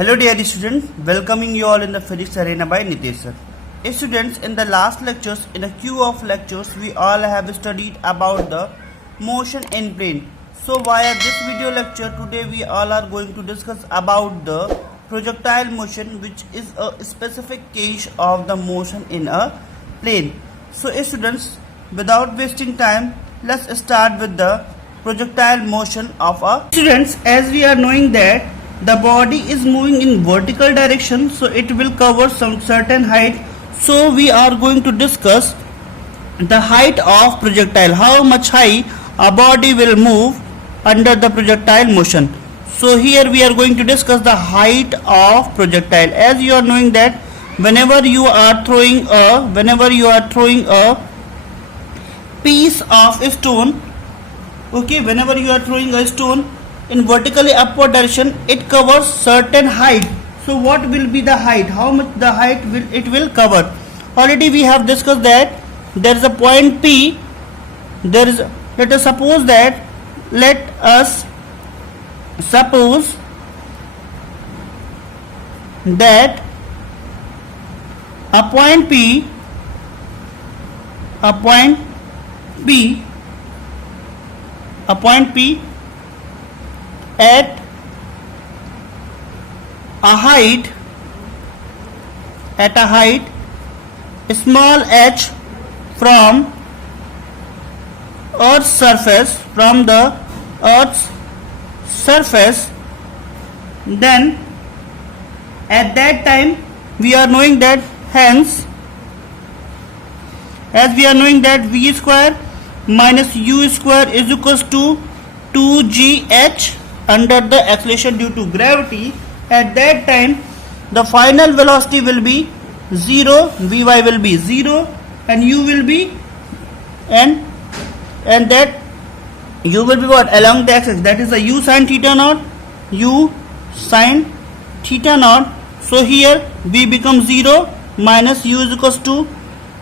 Hello dear students, welcoming you all in the physics arena by Nitesh sir. Students, in the last lectures, in a queue of lectures, we all have studied about the motion in plane. So via this video lecture, today we all are going to discuss about the projectile motion, which is a specific case of the motion in a plane. So students, without wasting time, let's start with the projectile motion of a students. As we are knowing that the body is moving in vertical direction, so it will cover some certain height. So we are going to discuss the height of projectile, how much high a body will move under the projectile motion. So here we are going to discuss the height of projectile. As you are knowing that whenever you are throwing a piece of a stone, okay, whenever you are throwing a stone in vertically upward direction, it covers certain height. So what will be the height, how much the height will cover? Already we have discussed that there is a point P. Let us suppose that a point P at a height small h from the earth's surface, then at that time we are knowing that, hence as we are knowing that v square minus u square is equals to 2gh under the acceleration due to gravity. At that time the final velocity will be 0, vy will be 0, and u will be and that u will be what, along the axis, that is the u sin theta naught. So here v becomes 0 minus u is equals to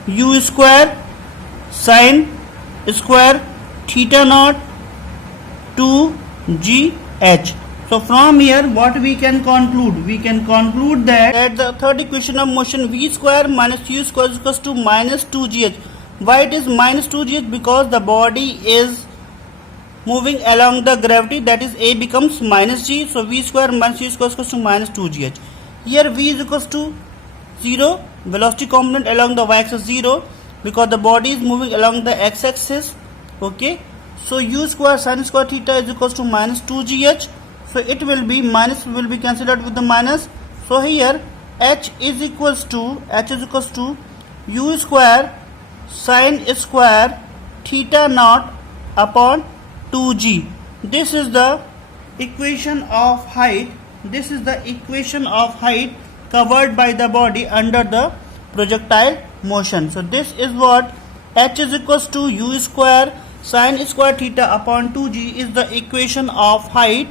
u square sin square theta naught 2gh. So from here what we can conclude? We can conclude that the third equation of motion, v square minus u square is equals to minus 2gh. Why it is minus 2gh? Because the body is moving along the gravity, that is a becomes minus g. So v square minus u square is equals to minus 2gh. Here v is equals to 0, velocity component along the y-axis 0, because the body is moving along the x-axis. Okay, so u square sin square theta is equals to minus 2gh. So it will be minus, will be cancelled out with the minus. So here h is equals to u square sin square theta naught upon 2g. This is the equation of height. This is the equation of height covered by the body under the projectile motion. So this is what h is equals to u square sin square theta upon 2g is the equation of height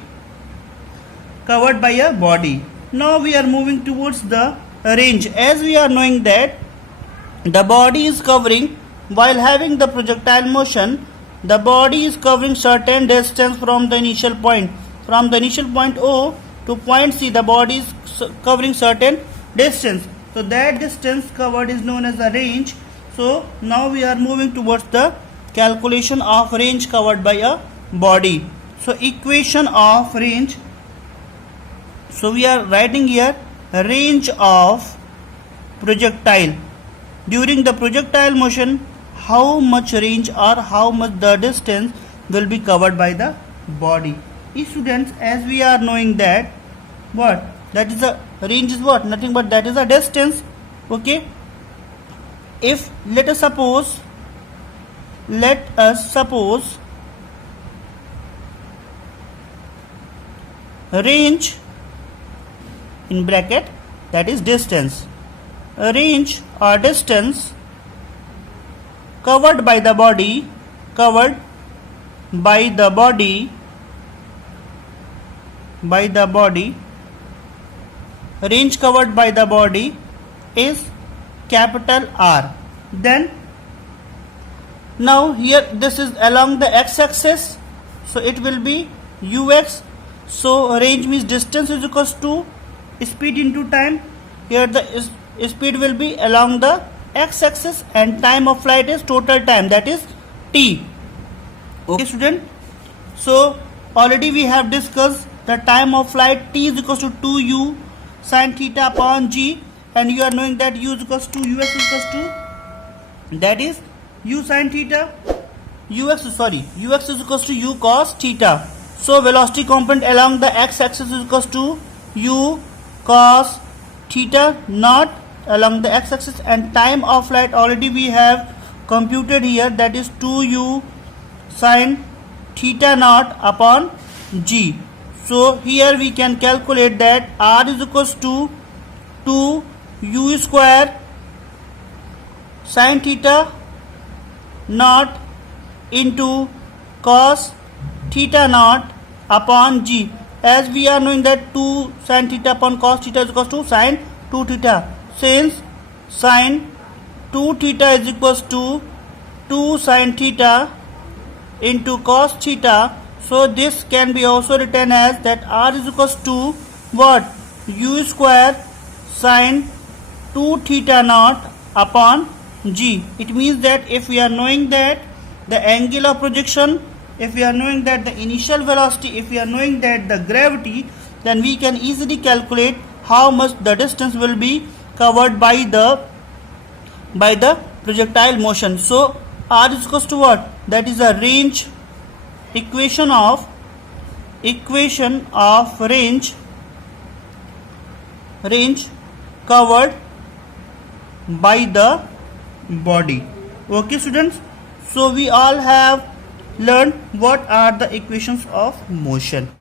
covered by a body. Now we are moving towards the range. As we are knowing that the body is covering, while having the projectile motion, the body is covering certain distance from the initial point. From the initial point O to point C, the body is covering certain distance. So that distance covered is known as the range. So now we are moving towards the calculation of range covered by a body. So equation of range. So we are writing here range of projectile. During the projectile motion, how much range or how much the distance will be covered by the body. Students, as we are knowing that what, that is the range is what, nothing but that is a distance. Okay, if let us suppose range in bracket, that is distance, range or distance covered by the body range covered by the body is capital R. Then now here this is along the x-axis, so it will be ux. So range means distance is equals to speed into time. Here the speed will be along the x-axis and time of flight is total time, that is t. Okay student, so already we have discussed the time of flight. T is equals to 2u sin theta upon g, and you are knowing that u is equals to ux is equals to, that is u sin theta, ux is equals to u cos theta. So velocity component along the x-axis is equals to u cos theta naught along the x-axis, and time of flight already we have computed here, that is 2u sin theta naught upon g. So here we can calculate that r is equals to 2u square sin theta naught into cos theta naught upon g. As we are knowing that 2 sin theta upon cos theta is equals to sin 2 theta. Since sin 2 theta is equals to 2 sin theta into cos theta, so this can be also written as that r is equals to what? U square sin 2 theta naught upon g. It means that if we are knowing that the angle of projection, if we are knowing that the initial velocity, if we are knowing that the gravity, then we can easily calculate how much the distance will be covered by the projectile motion. So r is equals to what? That is a range, equation of range covered by the body. Okay students, so we all have learned what are the equations of motion.